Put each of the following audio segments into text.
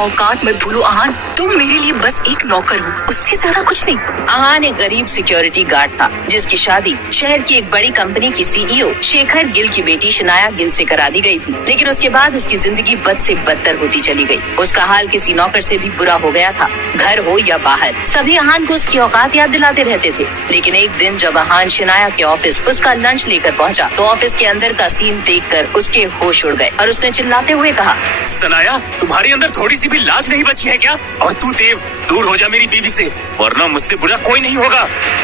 औकात मत भूलो आहान, तुम मेरे लिए बस एक नौकर हो, उससे ज्यादा कुछ नहीं। आहान एक गरीब सिक्योरिटी गार्ड था जिसकी शादी शहर की एक बड़ी कंपनी की सीईओ शेखर गिल की बेटी शनाया गिल से करा दी गई थी। लेकिन उसके बाद उसकी जिंदगी बद से बदतर होती चली गई। उसका हाल किसी नौकर से भी बुरा हो गया था। घर हो या बाहर, सभी आहान को उसकी औकात याद दिलाते रहते थे। लेकिन एक दिन जब आहान शनाया के ऑफिस उसका लंच लेकर पहुंचा, तो ऑफिस के अंदर का सीन देखकर उसके होश उड़ गए और उसने चिल्लाते हुए कहा, शनाया, तुम्हारे अंदर थोड़ी सी भी लाज नहीं बची है क्या? और तू देव, दूर हो जा मेरी बीवी से, वरना मुझसे बुरा कोई नहीं होगा।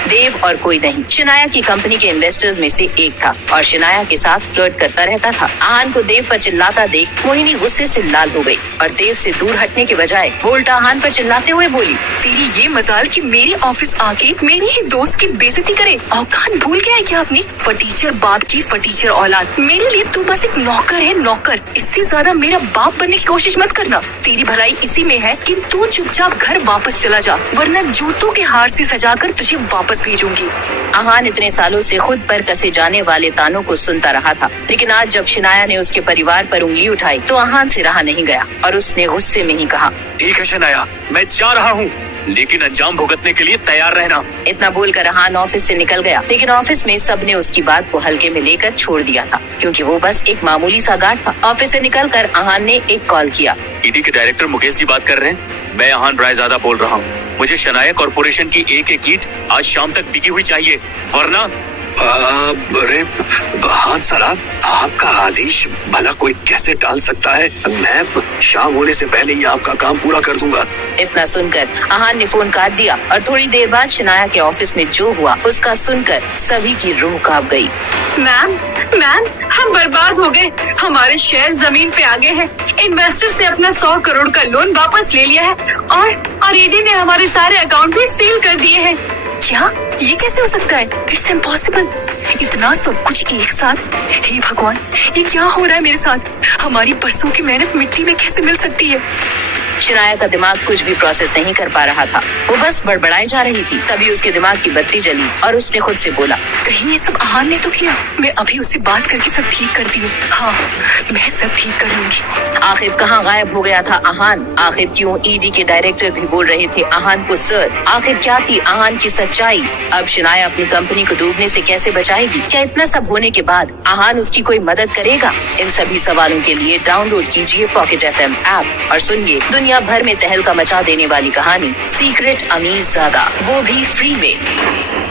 देव और कोई नहीं, शनाया की कंपनी के इन्वेस्टर्स में से एक था और शनाया के साथ फ्लर्ट करता रहता था। आहान को देव पर चिल्लाता देख मोहिनी गुस्से से लाल हो गई और देव से दूर हटने के बजाय वो उल्टा आहान पर चिल्लाते हुए बोली, तेरी ये मजाल कि मेरे ऑफिस आके मेरे ही दोस्त की बेइज्जती करे। औकात भूल गया है क्या अपनी? फटीचर बाप की फटीचर औलाद। मेरे लिए तू बस एक नौकर है, नौकर। इससे ज्यादा मेरा बाप बनने की कोशिश मत करना। तेरी भलाई इसी में है कि तू चुपचाप घर वापस चला जा, वरना जूतों के हार से सजाकर तुझे वापस भेजूंगी। आहान इतने सालों से खुद पर कसे जाने वाले तानों को सुनता रहा था, लेकिन आज जब शनाया ने उसके परिवार पर उंगली उठाई तो आहान से रहा नहीं गया और उसने गुस्से में ही कहा, ठीक है शनाया, मैं जा रहा हूँ, लेकिन अंजाम भुगतने के लिए तैयार रहना। इतना बोलकर आहान ऑफिस से निकल गया। लेकिन ऑफिस में सबने उसकी बात को हल्के में लेकर छोड़ दिया था, क्योंकि वो बस एक मामूली सा गार्ड था। ऑफिस से निकलकर आहान ने एक कॉल किया। ईडी के डायरेक्टर मुकेश जी बात कर रहे हैं। मैं आहान रायजादा बोल रहा हूँ। मुझे शनाया कॉर्पोरेशन की एक ईंट आज शाम तक बिकी हुई चाहिए, वरना अरे हाँ साहब, आपका आदेश भला कोई कैसे टाल सकता है? मैं शाम होने से पहले ही आपका काम पूरा कर दूंगा। इतना सुनकर आहान ने फोन काट दिया और थोड़ी देर बाद शनाया के ऑफिस में जो हुआ उसका सुनकर सभी की रूह कांप गई। मैम, हम बर्बाद हो गए। हमारे शेयर जमीन पे आ गए हैं। इन्वेस्टर्स ने अपना 100 करोड़ का लोन वापस ले लिया है और ईडी ने हमारे सारे अकाउंट भी सील कर दिए हैं। क्या? ये कैसे हो सकता है? It's impossible. इतना सब कुछ एक साथ? हे भगवान, ये क्या हो रहा है मेरे साथ? हमारी बरसों की मेहनत मिट्टी में कैसे मिल सकती है? शनाया का दिमाग कुछ भी प्रोसेस नहीं कर पा रहा था। वो बस बड़बड़ाई जा रही थी। तभी उसके दिमाग की बत्ती जली और उसने खुद से बोला, कहीं ये सब आहान ने तो किया? मैं अभी उससे बात करके सब ठीक करती हूँ। हाँ, मैं सब ठीक कर लूंगी। आखिर कहाँ गायब हो गया था आहान? आखिर क्यों ईडी के डायरेक्टर भी बोल रहे थे आहान को सर? आखिर क्या थी आहान की सच्चाई? अब शनाया अपनी कंपनी को डूबने से कैसे बचाएगी? क्या इतना सब होने के बाद आहान उसकी कोई मदद करेगा? इन सभी सवालों के लिए डाउनलोड कीजिए पॉकेट FM ऐप और सुनिए दुनिया भर में तहलका मचा देने वाली कहानी सीक्रेट अमीर ज़ादा, वो भी फ्री में।